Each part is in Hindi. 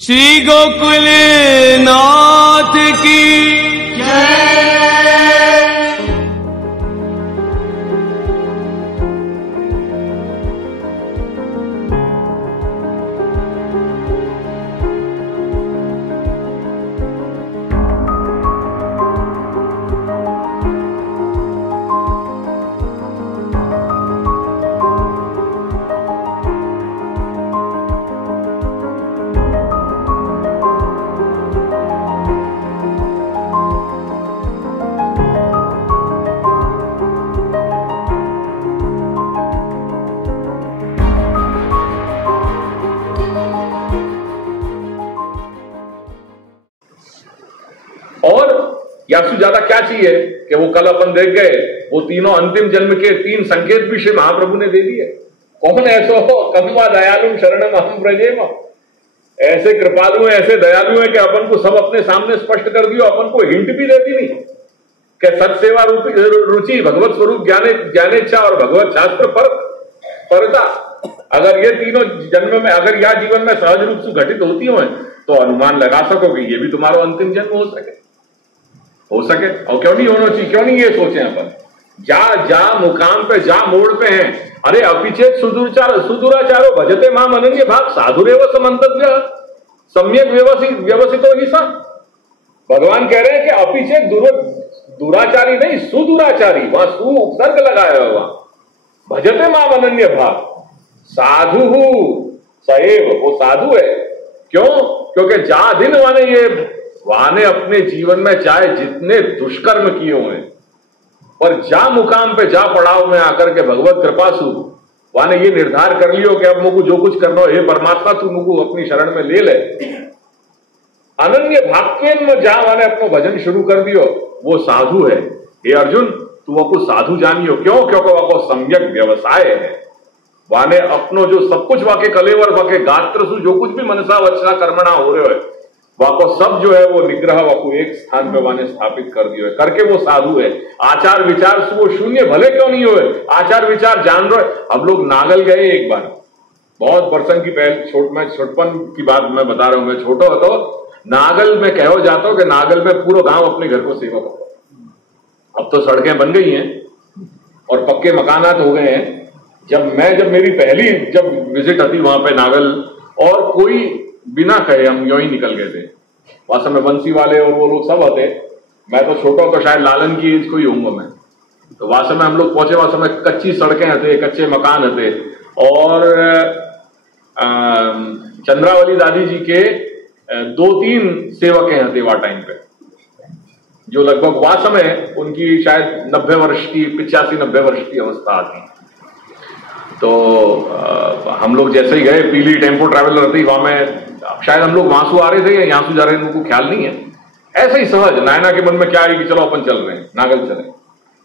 श्री गोकुल नाथ की जय। और या से ज्यादा क्या चाहिए कि वो कल अपन देख गए वो तीनों अंतिम जन्म के 3 संकेत भी श्री महाप्रभु ने दे दिए। कौन ऐसो हो कम्वा दयालु शरणम अहम व्रजेम, ऐसे कृपालु हैं, ऐसे दयालु हैं कि अपन को सब अपने सामने स्पष्ट कर दियो, अपन को हिंट भी देती नहीं कि सत्सेवा रुचि, भगवत स्वरूप ज्ञानेच्छा और भगवत शास्त्र परता अगर ये तीनों जन्म में, अगर यह जीवन में सहज रूप से घटित होती हो तो अनुमान लगा सको कि ये भी तुम्हारा अंतिम जन्म हो सके और क्यों नहीं होना चाहिए, क्यों नहीं ये सोचे अपन। जा मुकाम पे, जा मोड़ पे हैं। अरे अपिचेत सुदुराचारो भजते माम अनन्य भाग साधुरेव समंतव्य सम्यक व्यवसितो ही सा। भगवान कह रहे हैं कि अपिचेत दुराचारी नहीं, सुदुराचारी, वहां सु उपसर्ग लगाया हुआ, भजते माम अनन्य भाग साधु सएव, वो साधु है। क्यों? क्योंकि जा दिन वाने अपने जीवन में चाहे जितने दुष्कर्म किए हुए पर जा मुकाम पे, जा पड़ाव में आकर के भगवत कृपा सु वाने ये निर्धार कर लियो कि अब मुझको जो कुछ करना हो, हे परमात्मा तू मुझको अपनी शरण में ले ले। अनन्य भाक्यन में जा वाने अपनो भजन शुरू कर दियो, वो साधु है। हे अर्जुन तू वको साधु जानियो। क्यों? क्योंकि वको सम्यक व्यवसाय है। वाने अपनो जो सब कुछ वाके कलेवर वाके गात्र सु जो कुछ भी मनसा वचना कर्मणा हो रहे हो वाको सब जो है वो निग्रह वाको एक स्थान पे वाने स्थापित कर दियो है, करके वो साधु है। आचार विचार से वो शून्य भले क्यों नहीं हुए, आचार विचार जान रहे। हम लोग नागल गए एक बार, बहुत वर्षन की पहले, मैं छोटपन की बात मैं बता रहा हूं। मैं छोटा हो तो नागल में कहो जाता हूं कि नागल में पूरा गांव अपने घर को सेवा करो। अब तो सड़कें बन गई हैं और पक्के मकानात हो गए हैं। जब मेरी पहली विजिट आती वहां पे नागल, और कोई बिना कहे हम यूं ही निकल गए थे। वास्तव में बंसी वाले और वो लोग सब आते। मैं तो छोटा तो शायद लालन की एज को ही होऊंगा मैं। तो वास्तव में हम लोग पहुंचे, वास्तव में कच्ची सड़कें आते, कच्चे मकान आते, और चंद्रावली दादी जी के 2-3 सेवकें आते वहां टाइम पे, जो लगभग वह समय उनकी शायद 90 वर्ष की, 85-90 वर्ष की अवस्था आती। तो हम लोग जैसे ही गए, पीली टेम्पो ट्रैवलर थी वहां में, शायद हम लोग वहां से आ रहे थे या यहां से जा रहे थे, उनको ख्याल नहीं है। ऐसे ही सहज नायना के मन में क्या है कि चलो अपन चल रहे हैं, नागल चले।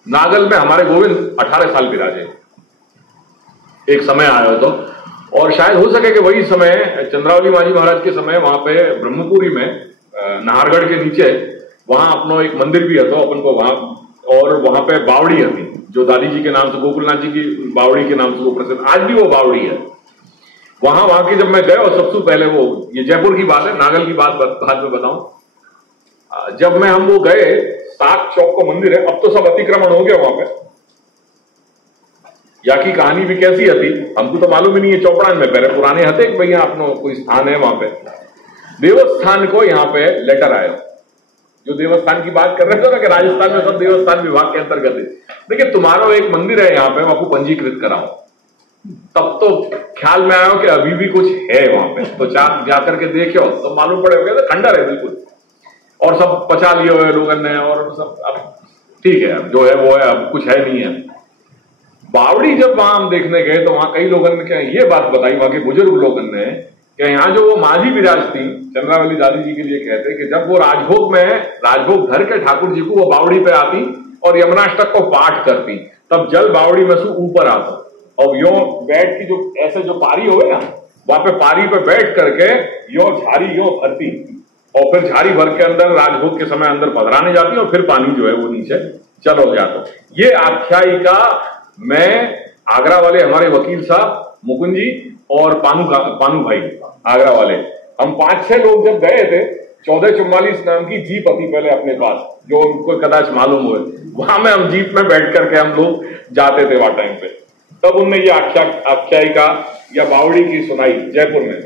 नागल में हमारे गोविंद 18 साल विराजे। एक समय आया तो, और शायद हो सके कि वही समय चंद्रावली माजी महाराज के समय वहां पे ब्रह्मपुरी में नाहरगढ़ के नीचे वहां अपनो एक मंदिर भी है, तो अपन को वहां, और वहां पे बावड़ी थी जो दादी जी के नाम से, गोकुलनाथ जी की बावड़ी के नाम से वो प्रसिद्ध, आज भी वो बावड़ी है। वहां की जब मैं गया, और सबसे पहले वो, ये जयपुर की बात है, नागल की बात बाद में बताऊं। जब मैं हम वो गए, सात चौक को मंदिर है, अब तो सब अतिक्रमण हो गया वहां पे। या की कहानी भी कैसी थी हमको तो मालूम ही नहीं है। चौपड़ान में पहले पुराने हते कि भैया अपनो कोई स्थान है वहां पे, देवस्थान को यहाँ पे लेटर आया। जो देवस्थान की बात कर रहे थे ना कि राजस्थान में सब देवस्थान विभाग के अंतर्गत है, देखिए तुम्हारा एक मंदिर है यहाँ पे, आपको पंजीकृत कराओ। तब तो ख्याल में आया कि अभी भी कुछ है वहां पे, तो जाकर के देखो तो मालूम पड़ेगा तो खंडर है बिल्कुल, और सब पचा लिए हुए लोगों ने, और सब अब ठीक है, जो है वो है, अब कुछ है नहीं है। बावड़ी जब वहां हम देखने गए तो वहां कई लोगों ने क्या ये बात बताई, वहां के बुजुर्ग लोगों ने, कि यहाँ जो वो माझी विराज थी चंद्रावली दादी जी के लिए, कहते कि जब वो राजभोग में, राजभोग घर के ठाकुर जी को वो बावड़ी पे आती और यमुनाष्टक को पाठ करती, तब जल बावड़ी में से ऊपर आता, और यो बैठ की जो ऐसे जो पारी हो ना, वहां पे पारी पे बैठ करके यो झारी यो भरती, और फिर झारी भर के अंदर राजभोग के समय अंदर पधराने जाती, और फिर पानी जो है वो नीचे चलो जाता। ये आख्यायिका मैं, आगरा वाले हमारे वकील साहब मुकुंद जी और पानू भाई आगरा वाले, हम 5-6 लोग जब गए थे, 1444 नाम की जीप थी पहले अपने पास, जो उनको कदाच मालूम हुए, वहां में हम जीप में बैठ करके हम लोग जाते थे वहां टाइम पे। तब उनने ये आख्यायिका या बावड़ी की सुनाई जयपुर में।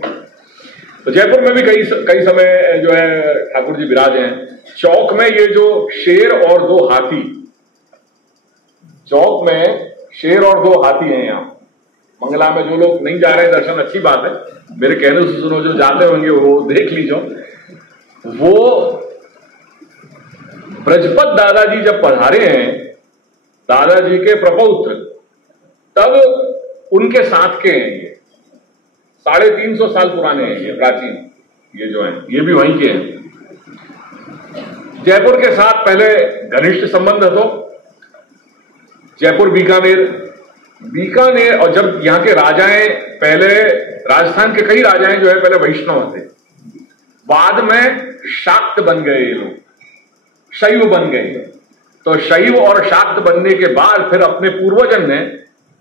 तो जयपुर में भी कई समय जो है ठाकुर जी विराजे हैं। चौक में ये जो शेर और 2 हाथी, चौक में शेर और 2 हाथी हैं। यहाँ मंगला में जो लोग नहीं जा रहे हैं दर्शन, अच्छी बात है, मेरे कहने से सुनो, जो जाते होंगे वो देख लीजिए। वो ब्रजपत दादाजी जब पधारे हैं, दादाजी के प्रपौत्र, तब उनके साथ के हैं। ये 350 साल पुराने हैं, ये प्राचीन, ये जो हैं ये भी वहीं के हैं। जयपुर के साथ पहले घनिष्ठ संबंध हो, जयपुर बीकानेर, और जब यहाँ के राजाएं, पहले राजस्थान के कई राजाएं जो है पहले वैष्णव थे, बाद में शाक्त बन गए, ये लोग शैव बन गए। तो शैव और शाक्त बनने के बाद फिर अपने पूर्वजन ने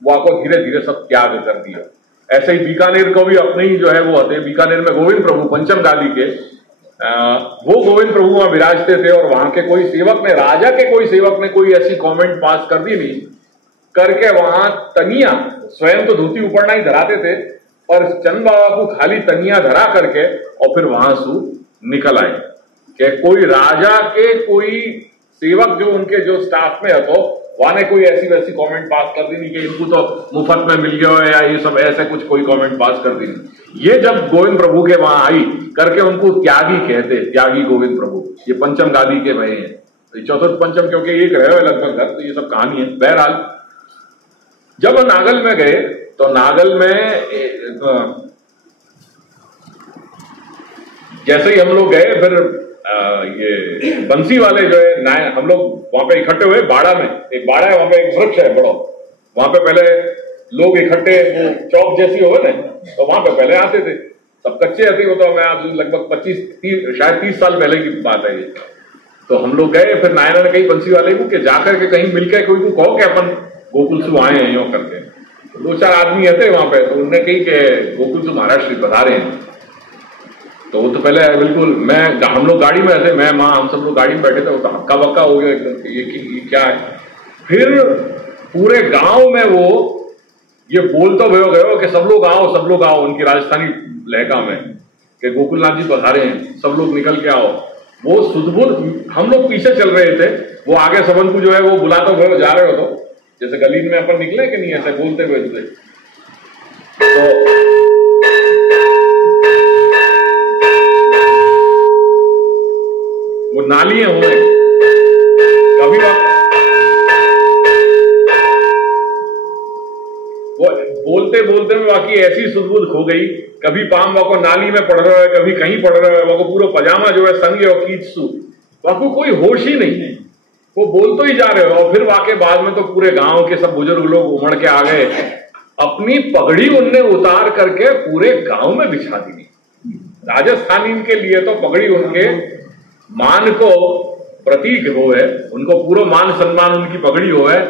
वो को धीरे धीरे सब त्याग कर दिया। ऐसे ही बीकानेर को भी अपने ही जो है वो होते, बीकानेर में गोविंद प्रभु पंचम गादी के, वो गोविंद प्रभु वहां विराजते थे, और वहां के कोई सेवक ने, राजा के कोई सेवक ने कोई ऐसी कमेंट पास कर दी नहीं करके, वहां तनिया, स्वयं तो धोती उपरना ही धराते थे, पर चंद बाबा को खाली तनिया धरा करके और फिर वहां से निकल आए कि कोई राजा के कोई सेवक जो उनके जो स्टाफ में हो, वहां ने कोई ऐसी वैसी कमेंट पास कर दी नहीं कि इनको तो मुफ्त में मिल गया है या ये सब, ऐसे कुछ कोई कमेंट पास कर दी नहीं। ये जब गोविंद प्रभु के वहां आई करके उनको त्यागी कहते, त्यागी गोविंद प्रभु, ये पंचम गादी के भय हैं। तो चतुर्थ पंचम क्योंकि एक रहे हुए लगभग घर, तो ये सब कहानी है। बहरहाल जब नागल में गए तो नागल में जैसे ही हम लोग गए, फिर ये बंसी वाले जो है हम लोग वहां पे इकट्ठे हुए। बाड़ा में एक बाड़ा है, वहां पे एक वृक्ष है बड़ा, वहां पे पहले लोग इकट्ठे, वो चौक जैसी हो ना, तो वहां पे पहले आते थे, सब कच्चे आते हो। तो मैं आप लगभग 25-30 शायद 30 साल पहले की बात है ये। तो हम लोग गए, फिर नायना ने कही बंसी वाले को कि जाकर के कहीं मिलकर कोई को कहो कि अपन गोकुल से आए हैं यो करके। तो 2-4 आदमी थे वहां पे, तो उन्होंने कही कि गोकुल से महाराष्ट्र बता रहे हैं। तो वो तो पहले बिल्कुल, हम लोग गाड़ी में थे, मैं माँ हम सब लोग गाड़ी में बैठे थे, वो तो हक्का बक्का हो गया एकदम, ये क्या है। फिर पूरे गांव में वो ये बोलते हुए गए कि सब लोग आओ, उनकी राजस्थानी लहका में कि गोकुलनाथ जी पधारे हैं, सब लोग निकल के आओ। वो सुधबुध, हम लोग पीछे चल रहे थे, वो आगे सबन को जो है वो बुलाते हुए जा रहे हो, तो जैसे गली में अपन निकले कि नहीं, ऐसे बोलते हुए थे। तो वो नालियां हुए, कभी वो बोलते बोलते में बाकी ऐसी सुधबुध खो गई, कभी पाम वाको नाली में पड़ रहा है, कभी कहीं पड़ रहा है, वाको पूरा पजामा जो है संग और कीचसू, वाको कोई होश ही नहीं है, वो बोल तो ही जा रहे हो। और फिर वाके बाद में तो पूरे गांव के सब बुजुर्ग लोग उमड़ के आ गए, अपनी पगड़ी उनने उतार करके पूरे गांव में बिछा दी। राजस्थानी के लिए तो पगड़ी उनके मान को प्रतीक हो है, उनको पूरा मान सम्मान उनकी पगड़ी हो है,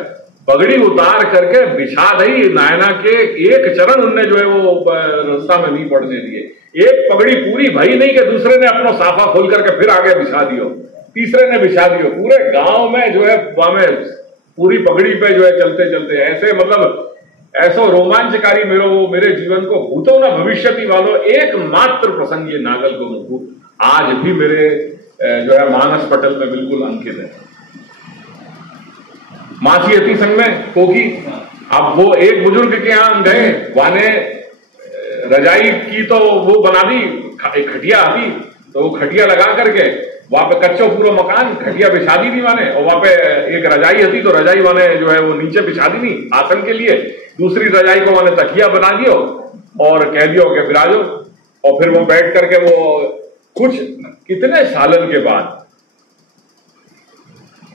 पगड़ी उतार करके बिछा दी। नायना के एक चरण उनने जो है वो रास्ता में नहीं पड़ने दिए। एक पगड़ी पूरी भई नहीं कि दूसरे ने अपना साफा खोल करके फिर आगे बिछा दियो, तीसरे ने बिछा दियो। पूरे गांव में जो है में पूरी पगड़ी पे जो है चलते चलते ऐसे, मतलब ऐसा रोमांचकारी मेरे जीवन को भूतो ना भविष्यति वालों एकमात्र प्रसंग ये नागल को मुझको आज भी मेरे जो है मानस पटल में बिल्कुल अंकित है। मासी अति संग में कोकी, अब वो एक बुजुर्ग के यहां गए, वाने रजाई की तो वो बना दी, खटिया आती तो वो खटिया लगा करके वहां पे कच्चो पूरा मकान खटिया बिछा दी थी माने, और वहां पे एक रजाई थी तो रजाई वाने जो है वो नीचे बिछा दी थी आसन के लिए, दूसरी रजाई को मैंने तकिया बना दियो और कह दियो कि बिराजो। और फिर वो बैठ करके वो कुछ कितने सालन के बाद,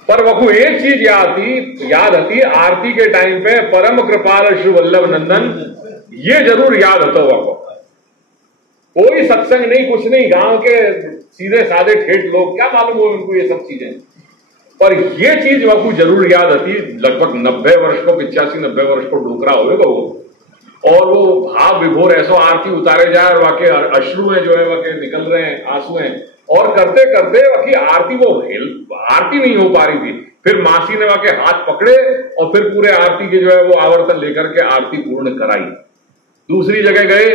पर वह एक चीज याद आती आरती के टाइम पे, परम कृपाल श्री वल्लभ नंदन, ये जरूर याद होता वह। कोई सत्संग नहीं, कुछ नहीं, गांव के सीधे साधे ठेठ लोग, क्या मालूम हो उनको ये सब चीजें, पर ये चीज वह जरूर याद आती। लगभग 90 वर्ष को, 85-90 वर्ष को डोकरा होगा वो, और वो भाव विभोर ऐसो आरती उतारे जाए और वाके अश्रु में जो है वाके निकल रहे हैं, आंसू हैं, और करते करते वाकी आरती वो आरती नहीं हो पा रही थी। फिर मासी ने वाके हाथ पकड़े और फिर पूरे आरती के जो है वो आवर्तन लेकर के आरती पूर्ण कराई। दूसरी जगह गए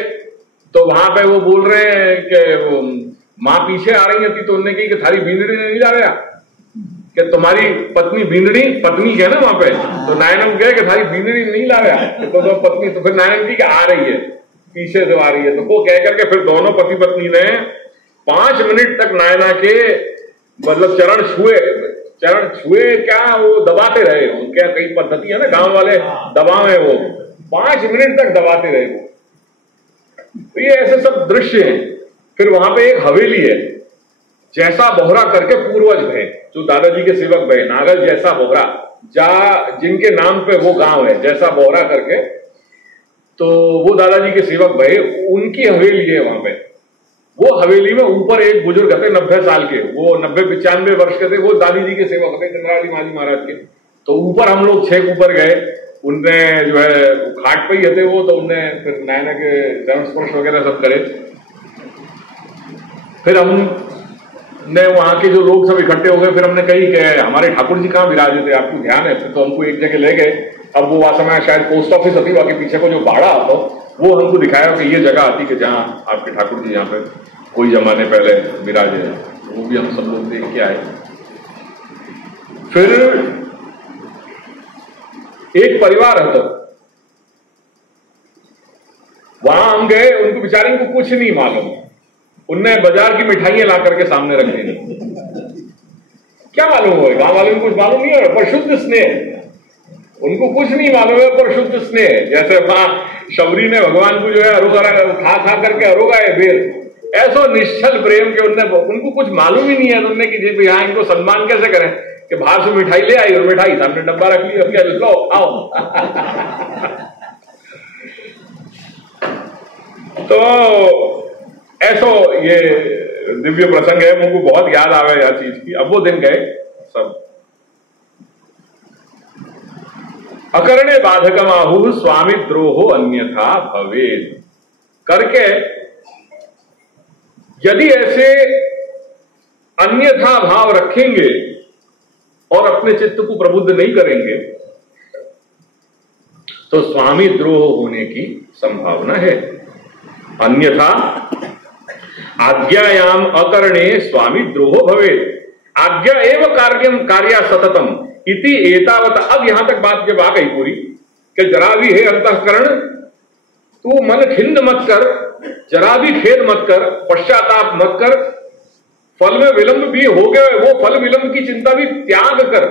तो वहां पे वो बोल रहे हैं कि माँ पीछे आ रही थी तो उन्होंने कही कि थारी बींदड़ी नहीं जा रहा कि तुम्हारी पत्नी बींदड़ी, पत्नी है ना वहां पे, तो नायनम कहे कि थारी बींदड़ी नहीं ला रहा तो पत्नी, तो फिर नायनम की आ रही है, पीछे से आ रही है, तो वो कह करके फिर दोनों पति पत्नी ने 5 मिनट तक नायना के मतलब चरण छुए क्या, वो दबाते रहे। उनके कई पद्धति है ना, गांव वाले दबावे, वो 5 मिनट तक दबाते रहे वो। तो ये ऐसे सब दृश्य हैं। फिर वहां पे एक हवेली है, जैसा बोहरा करके पूर्वज भय, जो दादाजी के सेवक भय, नागल जैसा बोहरा, जिनके नाम पे वो गांव है, जैसा बोहरा करके, तो वो दादाजी के सेवक भय, उनकी हवेली है वहां पे। वो हवेली में ऊपर एक बुजुर्ग थे 90 साल के, वो 90-95 वर्ष के थे, वो दादी जी के सेवक थे चंद्रावली माजी महाराज के। तो ऊपर हम लोग 6 ऊपर गए, उनने जो है खाट पे ही थे वो, तो उनने फिर नायना के चरण स्पर्श वगैरह सब करे। फिर हमने वहां के जो लोग सब इकट्ठे हो गए, फिर हमने कही कि हमारे ठाकुर जी कहाँ विराजे थे, आपको ध्यान है? फिर तो हमको एक जगह ले गए। अब वो वहां समय शायद पोस्ट ऑफिस होती, वहां के पीछे को जो बाड़ा आता वो हमको दिखाया कि ये जगह आती कि जहाँ आपके ठाकुर जी यहाँ पे कोई जमाने पहले विराजे हैं। वो भी हम सब लोग देख के आए। फिर एक परिवार है, तो वहां हम गए, उनको बेचारे को कुछ नहीं मालूम, उनने बाजार की मिठाइयां ला करके सामने रख दी। क्या मालूम हो, गांव वालों को कुछ मालूम नहीं है, पर शुद्ध स्नेह, उनको कुछ नहीं मालूम है, पर शुद्ध स्नेह। जैसे मां शबरी ने भगवान को जो है अरोगा खा करके अरोगा है बेर, ऐसो निश्चल प्रेम के उनको कुछ मालूम ही नहीं है। उन्होंने कि यहाँ इनको सम्मान कैसे करें, कि बाहर से मिठाई ले आई और मिठाई सामने डब्बा रख लिया, लो आओ। तो ऐसो ये दिव्य प्रसंग है, मुझको बहुत याद आवे यह चीज की। अब वो दिन गए सब। अकरणे बाधकमाहु स्वामी द्रोहो अन्यथा भवेद करके, यदि ऐसे अन्यथा भाव रखेंगे और अपने चित्त को प्रबुद्ध नहीं करेंगे तो स्वामी द्रोह होने की संभावना है। अन्यथा आज्ञायाम अकरणे स्वामी द्रोहो भवेत्, आज्ञा एवं कार्या सततम इति एतावत। अब यहां तक बात जब आ गई पूरी कि जरा भी है अंतःकरण, तू मन खिन्न मत कर, जरा भी खेद मत कर, पश्चाताप मत कर, फल में विलंब भी हो गए, वो फल विलंब की चिंता भी त्याग कर,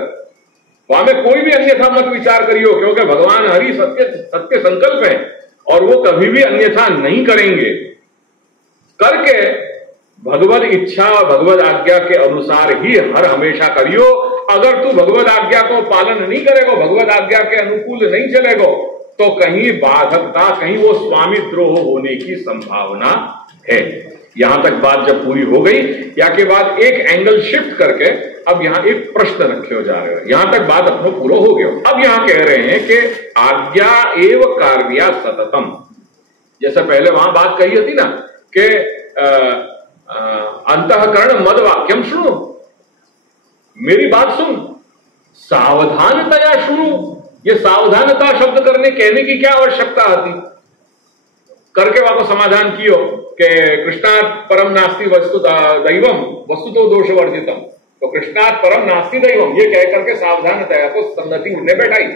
वहां में कोई भी अन्यथा मत विचार करियो, क्योंकि भगवान हरि सत्य संकल्प है और वो कभी भी अन्यथा नहीं करेंगे। करके भगवद इच्छा और भगवद आज्ञा के अनुसार ही हर हमेशा करियो। अगर तू भगवद आज्ञा को पालन नहीं करेगो, भगवद आज्ञा के अनुकूल नहीं चलेगो, तो कहीं बाधकता, कहीं वो स्वामी द्रोह होने की संभावना है। यहां तक बात जब पूरी हो गई, या के बाद एक एंगल शिफ्ट करके अब यहां एक प्रश्न रखे हो जा रहे हो। यहां तक बात अपना पूरा हो गया। अब यहां कह रहे हैं कि आज्ञा एव कार्या सततम, जैसे पहले वहां बात कही होती ना कि अंतःकरण मद वाक्यम सुनो, मेरी बात सुन, सावधानतया सुनो। ये सावधानता शब्द कहने की क्या आवश्यकता आती? करके वहां को समाधान कियो कि कृष्णात् परम नास्ति वस्तु दैवम वस्तुतो दोष वर्जितम, तो कृष्णात् परम नास्ति दैवम ये कह करके सावधानतया को संगति उन्हें बैठाई।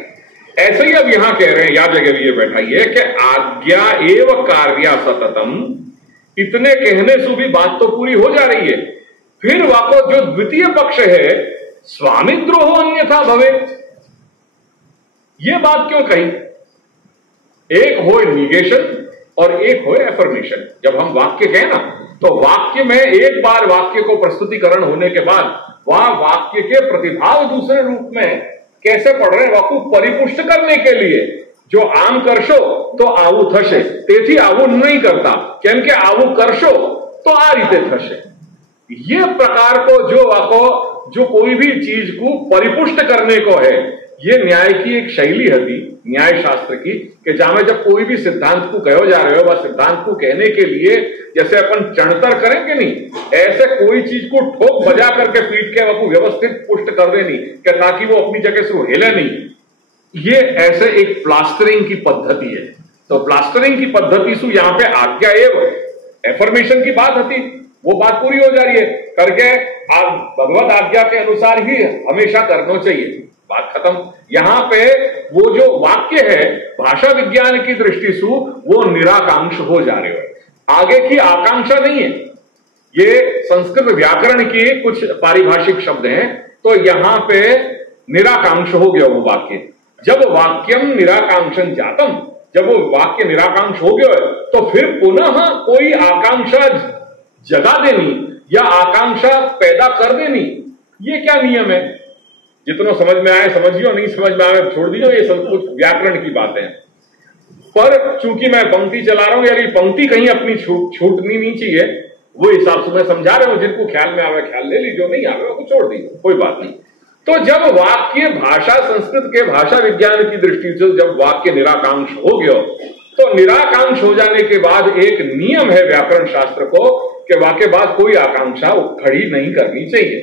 ऐसे ही अब यहां कह रहे हैं, या जगह भी ये बैठाई है कि आज्ञा एवं कार्या सततम, इतने कहने से भी बात तो पूरी हो जा रही है। फिर वाको जो द्वितीय पक्ष है, स्वामी द्रोह अन्यथा भवे, ये बात क्यों कही? एक हो निगेशन और एक हो एफर्मेशन। जब हम वाक्य कहें ना, तो वाक्य में एक बार वाक्य को प्रस्तुतिकरण होने के बाद वहां वाक्य के प्रतिभाव दूसरे रूप में कैसे पढ़ रहे हैं, वाक्य परिपुष्ट करने के लिए जो आम करशो तो आवु थशे, तेथी आवु नहीं करता, केम के आवु करशो तो आ रीते थशे। ये प्रकार को जो वाको जो कोई भी चीज को परिपुष्ट करने को है, ये न्याय की एक शैली હતી न्याय शास्त्र की कि जहां जब कोई भी सिद्धांत को कहो जा रहे हो वह सिद्धांत को कहने के लिए जैसे अपन चणतर करेंगे नहीं, ऐसे कोई चीज को ठोक बजा करके पीट के वो व्यवस्थित पुष्ट कर देनी कि ताकि वो अपनी जगह से हिले नहीं। ये ऐसे एक प्लास्टरिंग की पद्धति है। तो प्लास्टरिंग की पद्धति से यहाँ पे आज्ञा एवं एफर्मेशन की बात होती, वो बात पूरी हो जा रही है करके भगवत आज्ञा के अनुसार ही हमेशा करना चाहिए, बात खत्म। यहां पे वो जो वाक्य है भाषा विज्ञान की दृष्टि से वो निराकांक्ष हो जा रहे हो, आगे की आकांक्षा नहीं है। ये संस्कृत व्याकरण के कुछ पारिभाषिक शब्द हैं, तो यहां पे निराकांक्ष हो गया वो वाक्य। जब वाक्यम निराकांक्षन जातम, जब वो वाक्य निराकांक्ष हो गया तो फिर पुनः कोई आकांक्षा जगा देनी या आकांक्षा पैदा कर देनी, ये क्या नियम है? जितना समझ में आए समझियो, नहीं समझ में आए छोड़ दीजिए, ये सब कुछ व्याकरण की बातें हैं। पर चूंकि मैं पंक्ति चला रहा हूं, यार ये पंक्ति कहीं अपनी छूटनी नहीं चाहिए, वो हिसाब से मैं समझा रहा हूं। जिनको ख्याल में आवे ख्याल ले लीजिए, नहीं आवे वो छोड़ दीजिए, कोई बात नहीं। तो जब वाक्य भाषा संस्कृत के भाषा विज्ञान की दृष्टि से जब वाक्य निराकांक्ष हो गया, तो निराकांक्ष हो जाने के बाद एक नियम है व्याकरण शास्त्र को कि वाक्य बाद कोई आकांक्षा खड़ी नहीं करनी चाहिए।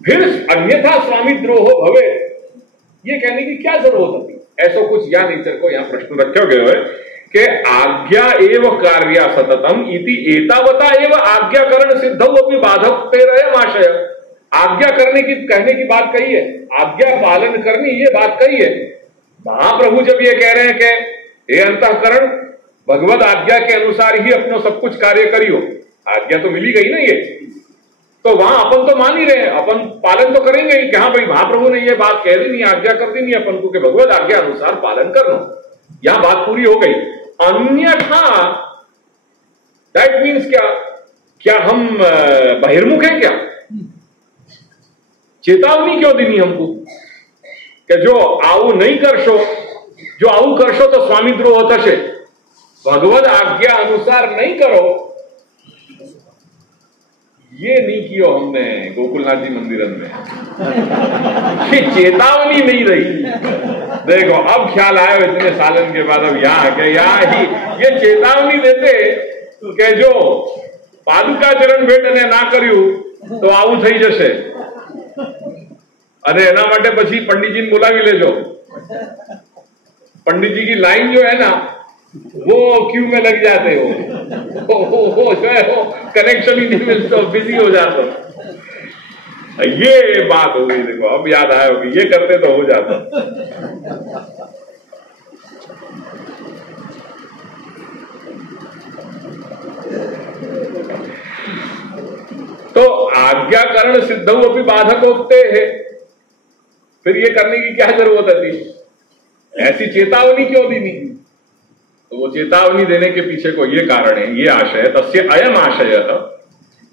फिर अन्यथा स्वामी द्रोह भवे, ये कहने की क्या जरूरत होती? ऐसा कुछ या नेचर को यहां प्रश्न रखे गए है कि आज्ञा एव कार्या सततम इति एतावता एव आज्ञाकरण सिद्धौ अपि बाधकते रहे माशय। आज्ञा करने की कहने की बात कही है, आज्ञा पालन करनी ये बात कही है। महाप्रभु जब ये कह रहे हैं कि हे अंतःकरण भगवत आज्ञा के अनुसार ही अपना सब कुछ कार्य करियो, आज्ञा तो मिली गई ना ये, तो वहां अपन तो मान ही रहे हैं, अपन पालन तो करेंगे ही कि हाँ भाई महाप्रभु ने ये बात कह दी नहीं, आज्ञा कर दी नहीं अपन को कि भगवत आज्ञा अनुसार पालन करना, यहां बात पूरी हो गई। अन्यथा दैट मीन्स क्या हम बहिर्मुख हैं क्या? चेतावनी क्यों देनी हमको कि जो आऊ नहीं करशो, जो आऊ करशो तो स्वामी द्रोह थशे, भगवत आज्ञा अनुसार नहीं करो, ये नहीं किया हमने गोकुलनाथ जी मंदिर में। ये चेतावनी नहीं रही। देखो अब ख्याल आया इतने सालन के बाद, अब यहाँ के यहाँ ही ये चेतावनी देते कि जो पादुका चरण भेट ने ना કર્યું તો આવું થઈ જશે, અને એના માટે પછી पंडितजी બોલાવી લેજો। पंडित जी की लाइन जो है ना वो क्यू में लग जाते हो जो है वो कनेक्शन ही नहीं मिलता, बिजी हो जाते हो। ये बात हो गई। देखो अब याद आया होगी, ये करते तो हो जाता। तो आज्ञाकरण सिद्धौ अपि बाधक होते हैं, फिर ये करने की क्या जरूरत थी? ऐसी चेतावनी क्यों दी नहीं? तो वो चेतावनी देने के पीछे को ये कारण है, ये आशय, तस्य अयम आशय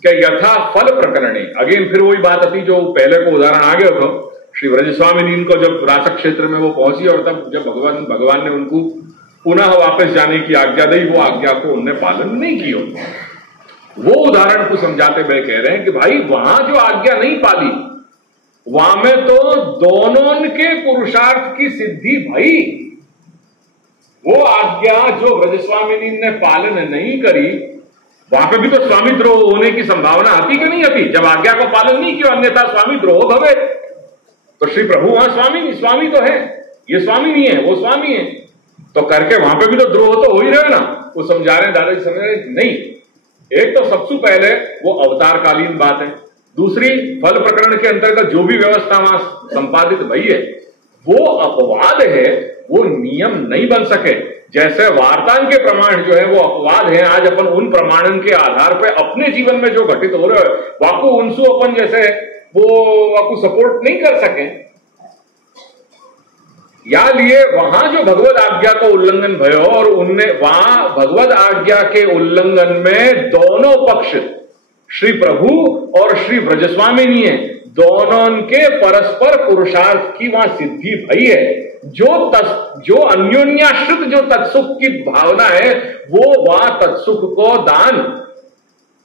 कि यथा फल प्रकरणे, अगेन फिर वही बात आती जो पहले को उदाहरण आ गया था। श्री ब्रजस्वामिनी को जब रासक क्षेत्र में वो पहुंची और तब जब भगवान ने उनको पुनः वापस जाने की आज्ञा दी, वो आज्ञा को उनने पालन नहीं किया। वो उदाहरण को समझाते हुए कह रहे हैं कि भाई वहां जो आज्ञा नहीं पाली, वहां में तो दोनों के पुरुषार्थ की सिद्धि भई। वो आज्ञा जो ब्रजस्वामिनी ने पालन नहीं करी, वहां पे भी तो स्वामी द्रोह होने की संभावना आती कि नहीं आती? जब आज्ञा को पालन नहीं किया, अन्यथा स्वामी द्रोह भवे। तो श्री प्रभु वहां स्वामी तो है, ये स्वामी नहीं है, वो स्वामी है, तो करके वहां पे भी तो द्रोह तो हो ही रहे ना। वो समझा रहे दादाजी, समझ रहे नहीं। एक तो सबसे पहले वो अवतार कालीन बात है, दूसरी फल प्रकरण के अंतर्गत जो भी व्यवस्था वहां संपादित भई है वो अपवाद है, वो नियम नहीं बन सके। जैसे वार्तान के प्रमाण जो है वो अपवाद है, आज अपन उन प्रमाणन के आधार पर अपने जीवन में जो घटित हो रहे हैं वाकु उनसु अपन जैसे वो वाकु सपोर्ट नहीं कर सके। या लिए वहां जो भगवत आज्ञा का उल्लंघन भयो और उनने वहां भगवत आज्ञा के उल्लंघन में दोनों पक्ष श्री प्रभु और श्री ब्रजस्वामिनी है, दोनों के परस्पर पुरुषार्थ की वहां सिद्धि भई है। जो अन्योन्याश्रित जो तत्सुख की भावना है वो वहां तत्सुख को दान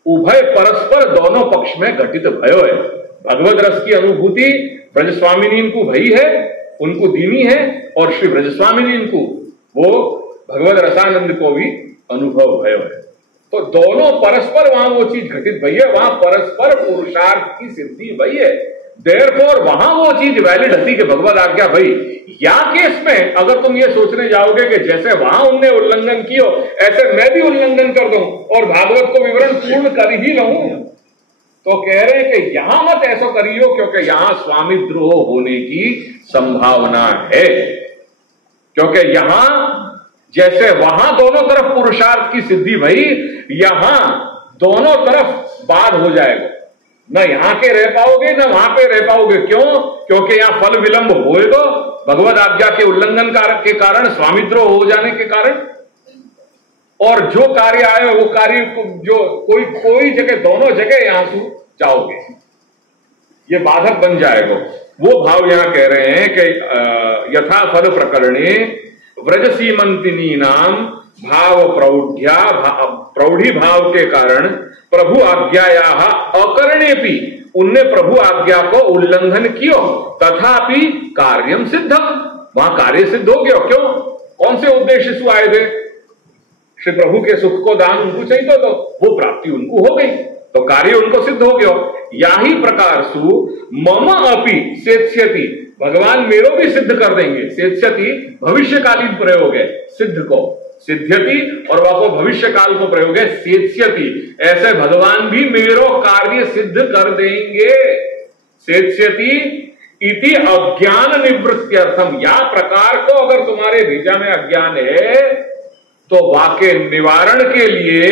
उभय परस्पर दोनों पक्ष में घटित भयो है। भगवत रस की अनुभूति ब्रजस्वामिनी इनको भई है, उनको दीनी है, और श्री ब्रजस्वामिनी इनको वो भगवत रसानंद को भी अनुभव भयो है। तो दोनों परस्पर वहां वो चीज घटित भई है, वहां परस्पर पुरुषार्थ की सिद्धि भई है। देयरफॉर वहां वो चीज वैलिड हती कि भगवत आज्ञा भई। या केस में अगर तुम ये सोचने जाओगे कि जैसे वहां उनने उल्लंघन कियो ऐसे मैं भी उल्लंघन कर दूं और भागवत को विवरण पूर्ण कर ही लूं, तो कह रहे हैं कि यहां मत ऐसा करियो, क्योंकि यहां स्वामी द्रोह होने की संभावना है। क्योंकि यहां जैसे वहां दोनों तरफ पुरुषार्थ की सिद्धि भई, यहां दोनों तरफ बाद हो जाएगा, न यहां के रह पाओगे न वहां पे रह पाओगे। क्यों? क्योंकि यहां फल विलंब होएगा भगवत आज्ञा के उल्लंघन के कारण, स्वामित्व हो जाने के कारण, और जो कार्य आए वो कार्य जो कोई जगह, दोनों जगह यहां से जाओगे, ये बाधक बन जाएगा। वो भाव यहां कह रहे हैं कि यथा फल प्रकरणे व्रज सीमंतिनी नाम भाव प्रौढ़ी भाव के कारण प्रभु आज्ञाया अकरणे भी उनने प्रभु आज्ञा को उल्लंघन कियो, तथापि कार्यम सिद्धम, वहां कार्य सिद्ध हो गया। क्यों? कौन से उद्देश्य से आए थे? श्री प्रभु के सुख को दान उनको चाहिए तो वो प्राप्ति उनको हो गई, तो कार्य उनको सिद्ध हो गया। या ही प्रकार सु मम अपि सेत्स्यति, भगवान मेरो भी सिद्ध कर देंगे। सेत्स्यति भविष्यकालीन प्रयोग है, सिद्ध को सिद्ध्यति और वह को भविष्य काल को प्रयोग है सेत्स्यति। ऐसे भगवान भी मेरो कार्य सिद्ध कर देंगे। सेत्स्यति इति अज्ञान निवृत्त्यर्थम, या प्रकार को अगर तुम्हारे बीजा में अज्ञान है तो वाके निवारण के लिए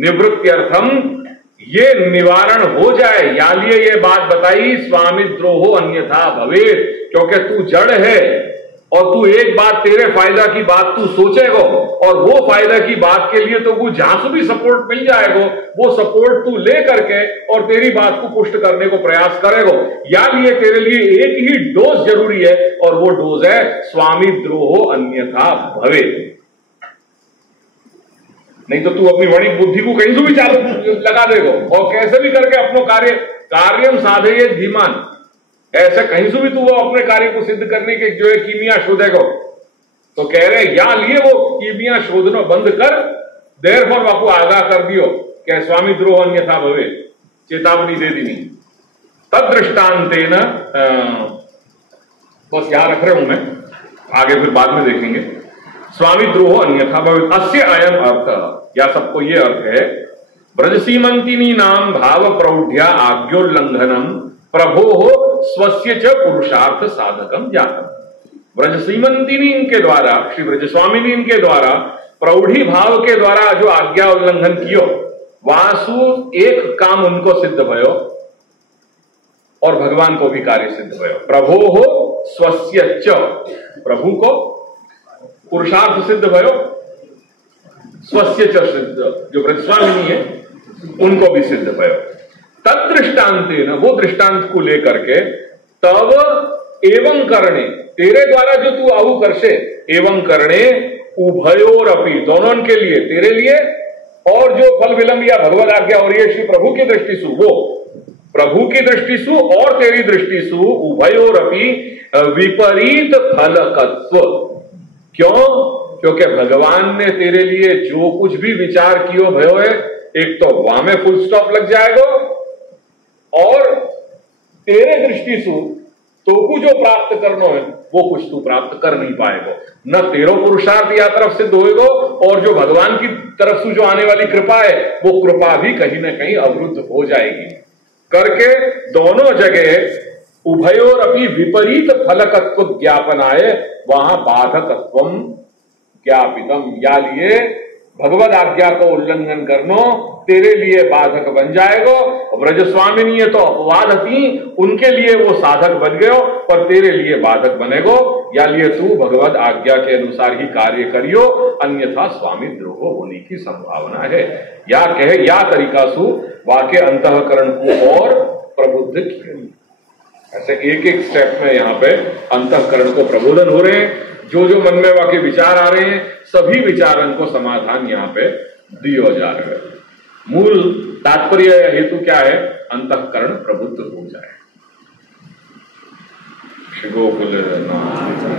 निवृत्त्यर्थम, ये निवारण हो जाए, या लिए ये बात बताई स्वामी द्रोहो अन्यथा भवे। क्योंकि तू जड़ है और तू एक बात, तेरे फायदा की बात तू सोचेगा, और वो फायदा की बात के लिए तो वो जहां से भी सपोर्ट मिल जाएगा वो सपोर्ट तू ले करके और तेरी बात को पुष्ट करने को प्रयास करेगा। या लिए तेरे लिए एक ही डोज जरूरी है, और वो डोज है स्वामी द्रोहो अन्यथा भवे। नहीं तो तू अपनी वणिक बुद्धि को कहीं से भी चालू लगा देगा और कैसे भी करके अपनो कार्यम साधे ये धीमान, ऐसे कहीं से भी तू वो अपने कार्य को सिद्ध करने के जो है कीमिया शोधेगा। तो कह रहे या लिए वो कीमिया शोधना बंद कर, देर फॉर बापू आगाह कर दियो कि स्वामी द्रोह अन्यथा भवे, चेतावनी दे दी नहीं। तद दृष्टांतेन, बस यहां रख रहा हूं मैं, आगे फिर बाद में देखेंगे। स्वामी द्रोह अन्यथा भवे अस्य अयम अर्थ, या सबको ये अर्थ है ब्रजसीमंतिनी नाम भाव प्रौढ़्या आज्ञोल्लंघनम प्रभो स्वस्य च पुरुषार्थ साधकम जातम। ब्रजसीमंतिनी इनके द्वारा, श्री ब्रजस्वामिनी इनके द्वारा प्रौढ़ी भाव के द्वारा जो आज्ञा उल्लंघन कियो, वासु एक काम उनको सिद्ध भयो और भगवान को भी कार्य सिद्ध भयो। प्रभो हो स्वस्य च, प्रभु को पुरुषार्थ सिद्ध भयो, स्वस्य च सिद्ध, जो ब्रजस्वामिनी है उनको भी सिद्ध भयो। तद दृष्टांतेन, वो दृष्टांत को लेकर के, तब एवं करणे, तेरे द्वारा जो तू आहु करशे, एवं करणे उभयोरपि, दोनों के लिए, तेरे लिए और जो फल विलंब या भगवद आज्ञा और ये श्री प्रभु की दृष्टि सु, वो प्रभु की दृष्टि सु और तेरी दृष्टि सु उभयोरपि विपरीत फलकत्व। क्यों? क्योंकि भगवान ने तेरे लिए जो कुछ भी विचार कियो भयो है, एक तो वहां में फुल स्टॉप लग जाएगा, और तेरे दृष्टि से तो कुछ जो प्राप्त करना है वो कुछ तू प्राप्त कर नहीं पाएगा। न तेरो पुरुषार्थ या तरफ सिद्ध होएगा, और जो भगवान की तरफ से जो आने वाली कृपा है वो कृपा भी कहीं ना कहीं अवरुद्ध हो जाएगी। करके दोनों जगह उभयोर अपनी विपरीत फलकत्व ज्ञापनाय वहां बाधकत्व ज्ञापितम, या लिए भगवद आज्ञा को उल्लंघन करनो तेरे लिए बाधक बन जाएगा। ब्रजस्वामिनी तो अपवाद थी, उनके लिए वो साधक बन गयो, पर तेरे लिए बाधक बनेगो। या लिए तू भगवद आज्ञा के अनुसार ही कार्य करियो, अन्यथा स्वामी द्रोह होने की संभावना है। या कहे या तरीका सु वाक्य अंतःकरण को और प्रबुद्ध किया। ऐसे एक एक स्टेप में यहाँ पे अंतःकरण को प्रबोधन हो रहे हैं, जो जो मन में वाक्य विचार आ रहे हैं सभी विचारन को समाधान यहाँ पे दियो जा रहे हैं। मूल तात्पर्य हेतु क्या है? अंतःकरण प्रबुद्ध हो जाए। श्री गोकुलनाथ